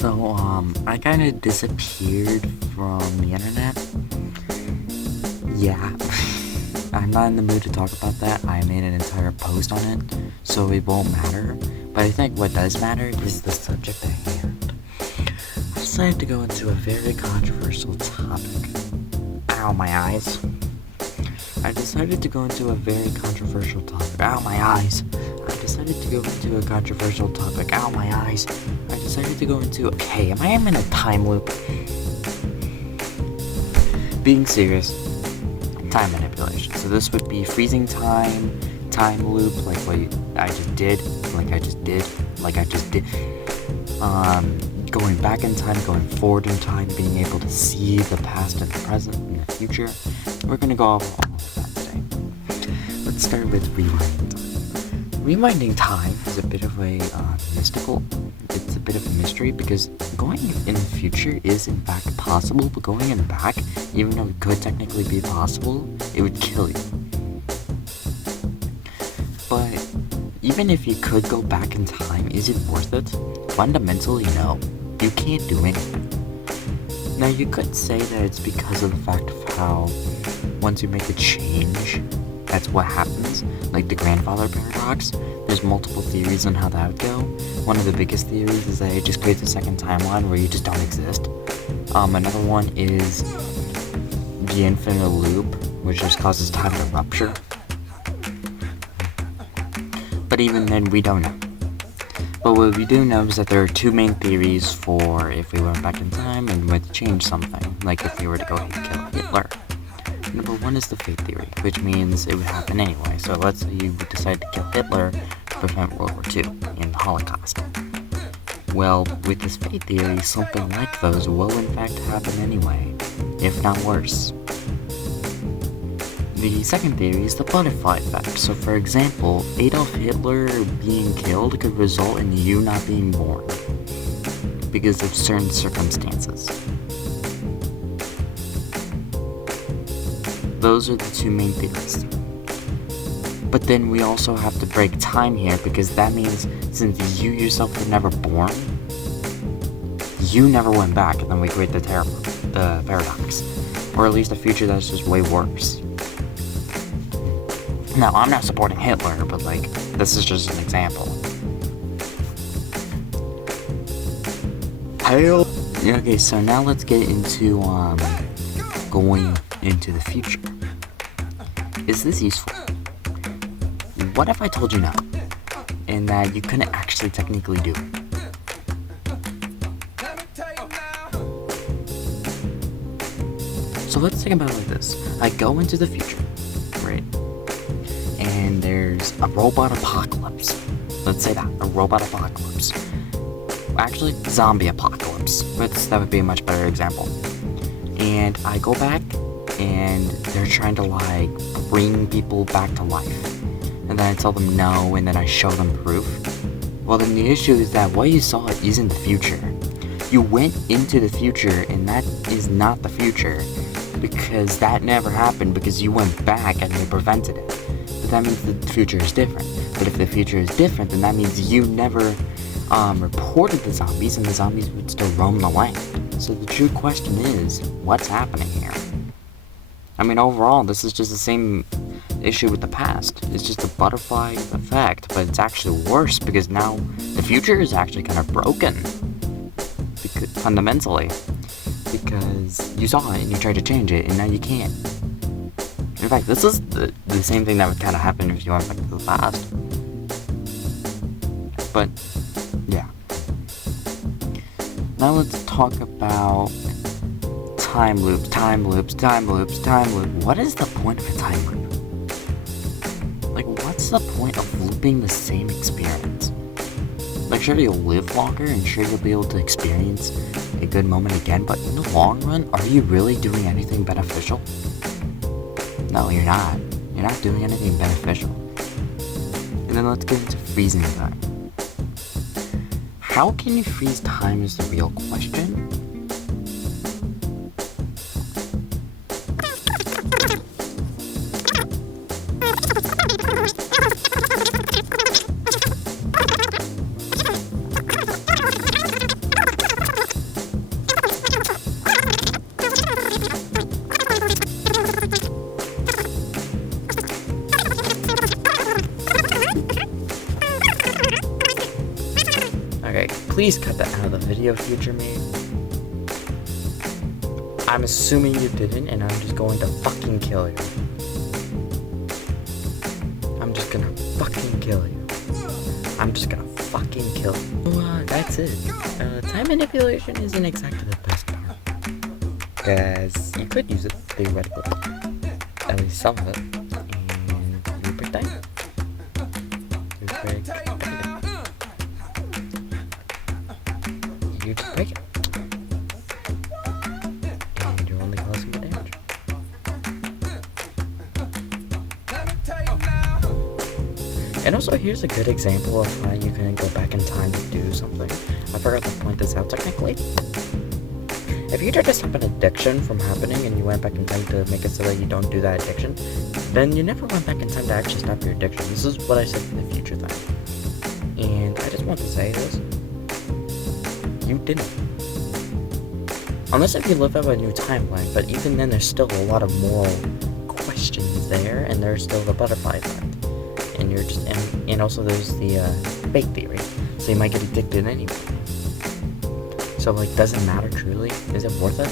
I kind of disappeared from the internet. Yeah, I'm not in the mood to talk about that. I made an entire post on it, so it won't matter. But I think what does matter is the subject at hand. I decided to go into a very controversial topic. Ow, my eyes. I decided to go into a very controversial topic. Ow, my eyes. I decided to go into a controversial topic. Ow, my eyes. I decided to go into... Okay, am I in a time loop? Being serious. Time manipulation. So this would be freezing time loop, like what I just did. Going back in time, going forward in time, being able to see the past and the present and the future. We're gonna go over all of that today. Let's start with rewinding time. Rewinding time is a bit of a mystical. It's a bit of a mystery because going in the future is in fact possible, but going in back, even though it could technically be possible, it would kill you. But even if you could go back in time, is it worth it? Fundamentally, no. You can't do anything. Now, you could say that it's because of the fact of how once you make a change, that's what happens. Like the grandfather paradox, there's multiple theories on how that would go. One of the biggest theories is that it just creates a second timeline where you just don't exist. Another one is the infinite loop, which just causes time to rupture. But even then, we don't know. But what we do know is that there are two main theories for if we went back in time and went to change something, like if you were to go and kill Hitler. Number one is the fate theory, which means it would happen anyway. So let's say you would decide to kill Hitler to prevent World War II in the Holocaust. Well, with this fate theory, something like those will in fact happen anyway, if not worse. The second theory is the butterfly effect. So for example, Adolf Hitler being killed could result in you not being born because of certain circumstances. Those are the two main theories. But then we also have to break time here because that means since you yourself were never born, you never went back, and then we create the paradox. Or at least a future that's just way worse. Now, I'm not supporting Hitler, but this is just an example. Hail! Okay, so now let's get into, going into the future. Is this useful? What if I told you no? And that you couldn't actually technically do it? So let's think about it like this. I go into the future, right? And there's a robot apocalypse. Let's say that, a robot apocalypse. Actually, zombie apocalypse. That would be a much better example. And I go back, and they're trying to, bring people back to life. And then I tell them no, and then I show them proof. Well, then the issue is that what you saw isn't the future. You went into the future, and that is not the future. Because that never happened because you went back and you prevented it. But that means the future is different. But if the future is different, then that means you never reported the zombies, and the zombies would still roam the land. So the true question is, what's happening here? I mean, overall, this is just the same issue with the past. It's just a butterfly effect, but it's actually worse because now the future is actually kind of broken. Fundamentally. Because you saw it and you tried to change it, and now you can't. In fact, this is the same thing that would kind of happen if you went back to the past. But, yeah. Now let's talk about time loops. What is the point of a time loop? What's the point of looping the same experience? Sure, you'll live longer, and sure, you'll be able to experience a good moment again, but in the long run, are you really doing anything beneficial? No, you're not. You're not doing anything beneficial. And then let's get into freezing time. How can you freeze time is the real question. Please cut that out of the video, future me. I'm assuming you didn't, and I'm just going to fucking kill you. I'm just gonna fucking kill you. I'm just gonna fucking kill you. That's it. Time manipulation isn't exactly the best part. Because you could use it, theoretically. At least some of it. And you pick time. You pick everything. You just pick it. And you're only causing the damage. And also, here's a good example of how you can go back in time to do something. I forgot to point this out technically. If you tried to stop an addiction from happening and you went back in time to make it so that you don't do that addiction, then you never went back in time to actually stop your addiction. This is what I said for the future thing. And I just want to say this. You didn't. Unless if you live out a new timeline, but even then there's still a lot of moral questions there, and there's still the butterfly effect. And you're just, and also there's the fake theory, so you might get addicted anyway. So like, does it matter truly? Is it worth it?